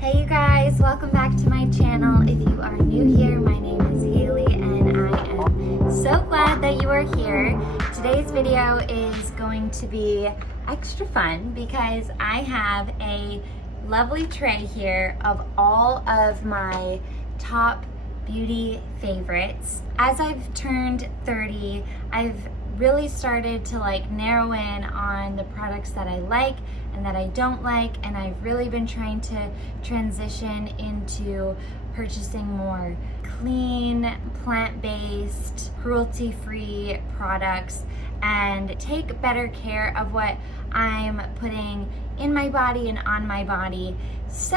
Hey you guys, welcome back to my channel. If you are new here, my name is Haley and I am so glad that you are here. Today's video is going to be extra fun because I have a lovely tray here of all of my top beauty favorites. As I've turned 30, I've really started to narrow in on the products that I like and that I don't like, and I've really been trying to transition into purchasing more clean, plant-based, cruelty-free products and take better care of what I'm putting in my body and on my body. So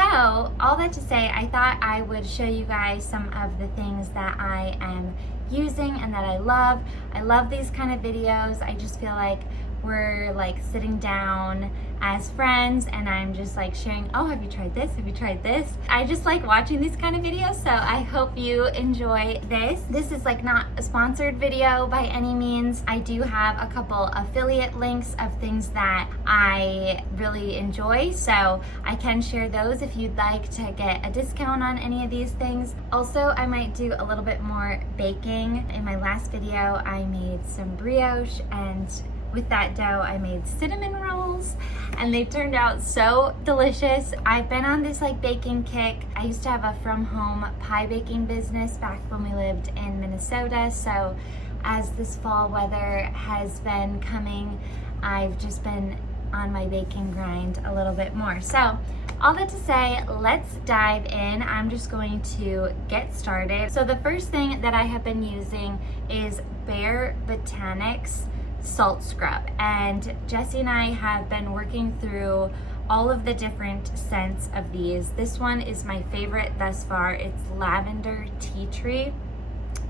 all that to say, I thought I would show you guys some of the things that I am using and that I love. I love these kind of videos. I just feel like we're sitting down as friends and I'm just sharing, oh, have you tried this? Have you tried this? I just like watching these kind of videos, so I hope you enjoy this. This is not a sponsored video by any means. I do have a couple affiliate links of things that I really enjoy, so I can share those if you'd like to get a discount on any of these things. Also, I might do a little bit more baking. In my last video, I made some brioche, and with that dough, I made cinnamon rolls and they turned out so delicious. I've been on this baking kick. I used to have a from home pie baking business back when we lived in Minnesota. So as this fall weather has been coming, I've just been on my baking grind a little bit more. So all that to say, let's dive in. I'm just going to get started. So the first thing that I have been using is Bare Botanics salt scrub, and Jesse and I have been working through all of the different scents of these. This one is my favorite thus far. It's lavender tea tree.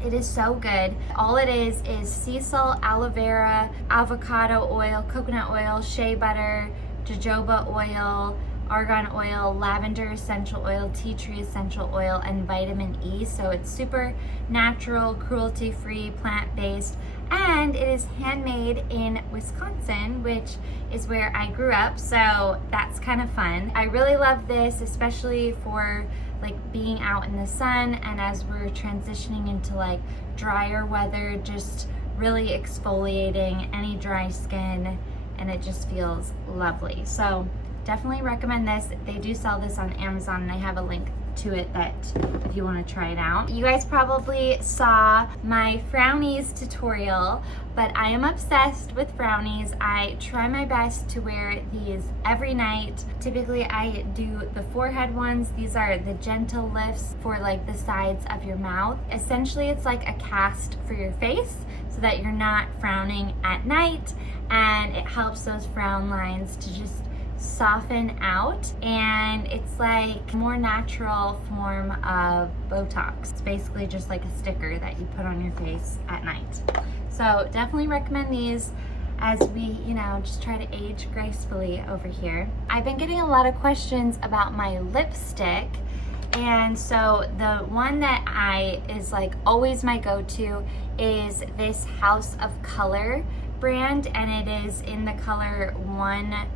It is so good. All it is sea salt, aloe vera, avocado oil, coconut oil, shea butter, jojoba oil, argan oil, lavender essential oil, tea tree essential oil, and vitamin E. So it's super natural, cruelty-free, plant-based, and it is handmade in Wisconsin, which is where I grew up, so that's kind of fun. I really love this, especially for being out in the sun, and as we're transitioning into drier weather, just really exfoliating any dry skin, and it just feels lovely. So definitely recommend this. They do sell this on Amazon, and I have a link to it that if you want to try it out. You guys probably saw my Frownies tutorial, but I am obsessed with Frownies. I try my best to wear these every night. Typically I do the forehead ones. These are the gentle lifts for the sides of your mouth. Essentially it's like a cast for your face so that you're not frowning at night, and it helps those frown lines to just soften out, and it's a more natural form of Botox. It's basically just a sticker that you put on your face at night. So definitely recommend these as we, just try to age gracefully over here. I've been getting a lot of questions about my lipstick, and so the one that is always my go-to is this House of Color brand, and it is in the color 110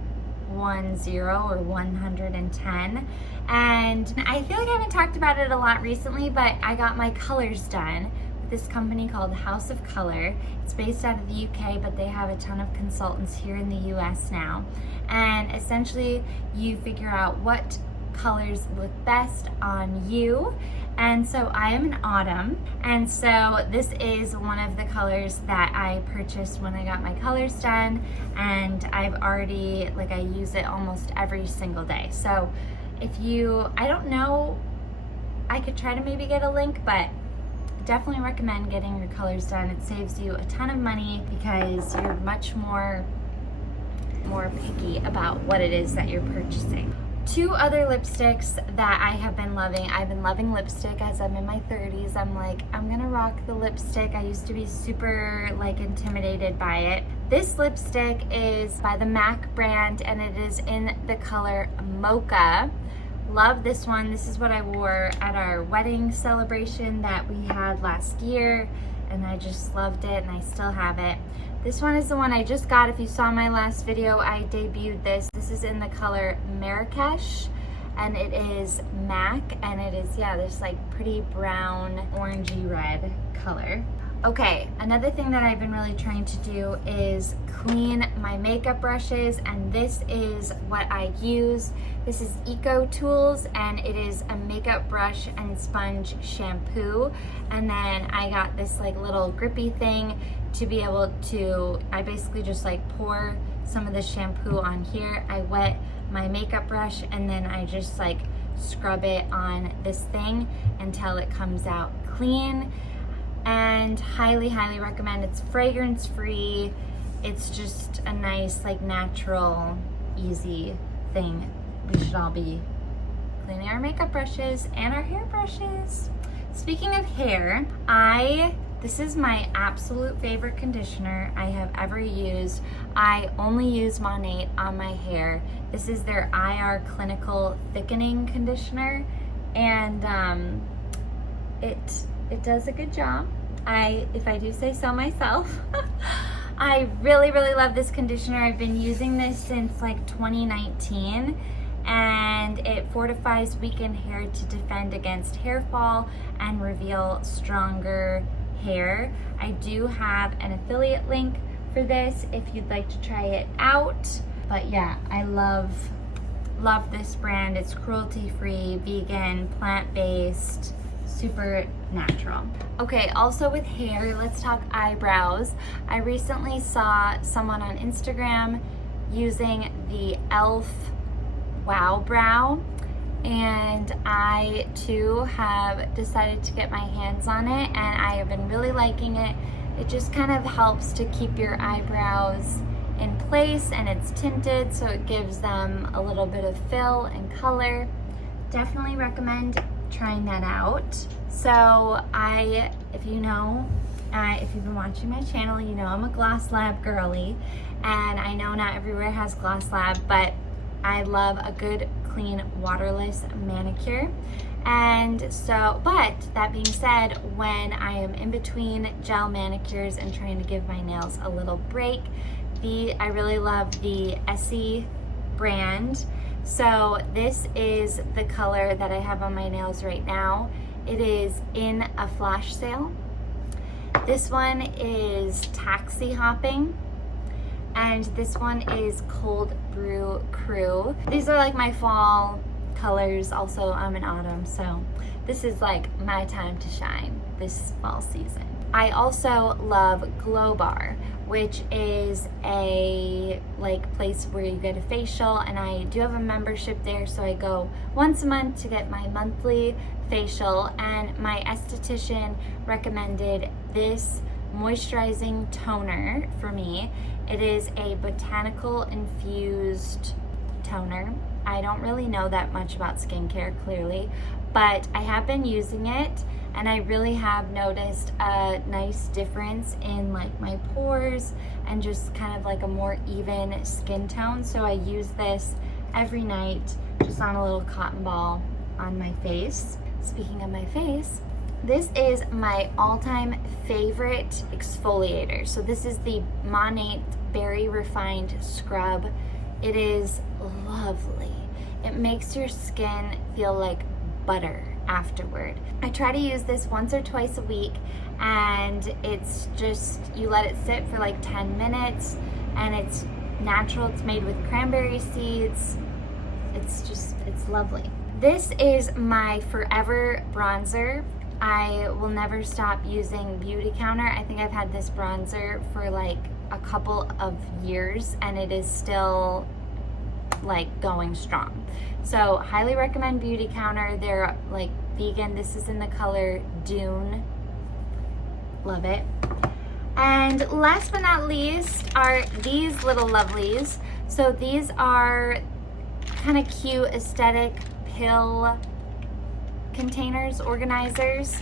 or 110, and I feel like I haven't talked about it a lot recently, but I got my colors done with this company called House of Color. It's based out of the UK, but they have a ton of consultants here in the US now, and essentially you figure out what colors look best on you. And so I am an autumn, and so this is one of the colors that I purchased when I got my colors done, and I've already, I use it almost every single day. So if you, I don't know, I could try to maybe get a link, but definitely recommend getting your colors done. It saves you a ton of money because you're much more picky about what it is that you're purchasing. Two other lipsticks that I have been loving. I've been loving lipstick as I'm in my 30s. I'm gonna rock the lipstick. I used to be super intimidated by it. This lipstick is by the MAC brand, and it is in the color Mocha. Love this one. This is what I wore at our wedding celebration that we had last year, and I just loved it, and I still have it. This one is the one I just got. If you saw my last video, I debuted this. This is in the color Marrakesh, and it is MAC, and it is, yeah, this like pretty brown, orangey red color. Okay, another thing that I've been really trying to do is clean my makeup brushes, and this is what I use. This is Eco Tools, and it is a makeup brush and sponge shampoo. And then I got this like little grippy thing to be able to, I basically just like pour some of the shampoo on here. I wet my makeup brush, and then I just like scrub it on this thing until it comes out clean. And highly, highly recommend. It's fragrance free. It's just a nice, like, natural, easy thing. We should all be cleaning our makeup brushes and our hair brushes. Speaking of hair, this is my absolute favorite conditioner I have ever used. I only use Monat on my hair. This is their IR Clinical Thickening Conditioner, and it does a good job. If I do say so myself. I really, really love this conditioner. I've been using this since like 2019, and it fortifies weakened hair to defend against hair fall and reveal stronger hair. I do have an affiliate link for this if you'd like to try it out. But yeah, I love this brand. It's cruelty-free, vegan, plant-based, super natural. Okay, also with hair, let's talk eyebrows. I recently saw someone on Instagram using the e.l.f. Wow Brow, and I too have decided to get my hands on it, and I have been really liking it. It just kind of helps to keep your eyebrows in place, and it's tinted, so it gives them a little bit of fill and color. Definitely recommend trying that out. So if you've been watching my channel, you know I'm a Gloss Lab girly, and I know not everywhere has Gloss Lab, but I love a good, clean, waterless manicure. And so, but that being said, when I am in between gel manicures and trying to give my nails a little break, I really love the Essie brand. So this is the color that I have on my nails right now. It is in a flash sale. This one is Taxi Hopping, and this one is Cold Brew Crew. These are like my fall colors. Also, I'm in autumn, so this is like my time to shine this fall season. I also love Glow Bar, which is a place where you get a facial, and I do have a membership there, so I go once a month to get my monthly facial, and my esthetician recommended this moisturizing toner for me. It is a botanical infused toner. I don't really know that much about skincare, clearly, but I have been using it, and I really have noticed a nice difference in like my pores and just kind of like a more even skin tone. So I use this every night just on a little cotton ball on my face. Speaking of my face, this is my all-time favorite exfoliator. So this is the Monat Berry Refined Scrub. It is lovely. It makes your skin feel like butter afterward. I try to use this once or twice a week, and it's just, you let it sit for like 10 minutes, and it's natural. It's made with cranberry seeds. It's lovely. This is my forever bronzer. I will never stop using Beauty Counter. I think I've had this bronzer for like a couple of years, and it is still like going strong. So highly recommend Beauty Counter. They're like vegan. This is in the color Dune. Love it. And last but not least are these little lovelies. So these are kind of cute, aesthetic pill containers, organizers.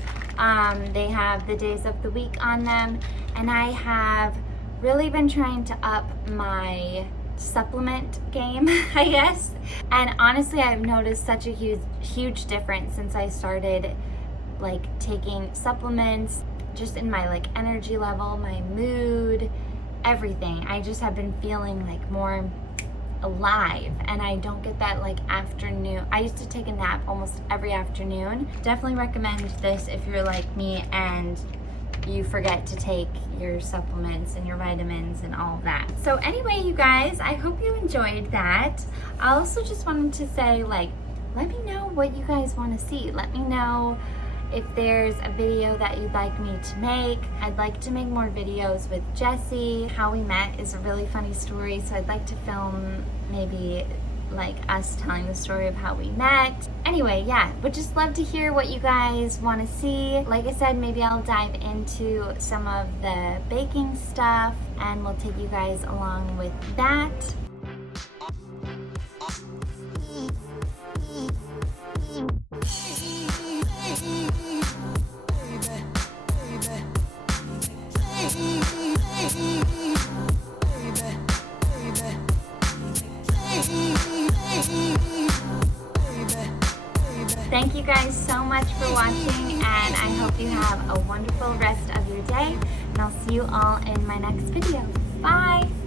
They have the days of the week on them, and I have really been trying to up my supplement game, I guess. And honestly, I've noticed such a huge difference since I started like taking supplements, just in my like energy level, my mood, everything. I just have been feeling like more alive, and I don't get that like afternoon. I used to take a nap almost every afternoon. Definitely recommend this if you're like me and you forget to take your supplements and your vitamins and all of that. So anyway, you guys, I hope you enjoyed that. I also just wanted to say, like, let me know what you guys want to see. Let me know if there's a video that you'd like me to make. I'd like to make more videos with Jessie. How we met is a really funny story, so I'd like to film maybe like us telling the story of how we met. Anyway, yeah, would just love to hear what you guys want to see. Like I said, maybe I'll dive into some of the baking stuff and we'll take you guys along with that. Thank you guys so much for watching, and I hope you have a wonderful rest of your day, and I'll see you all in my next video. Bye!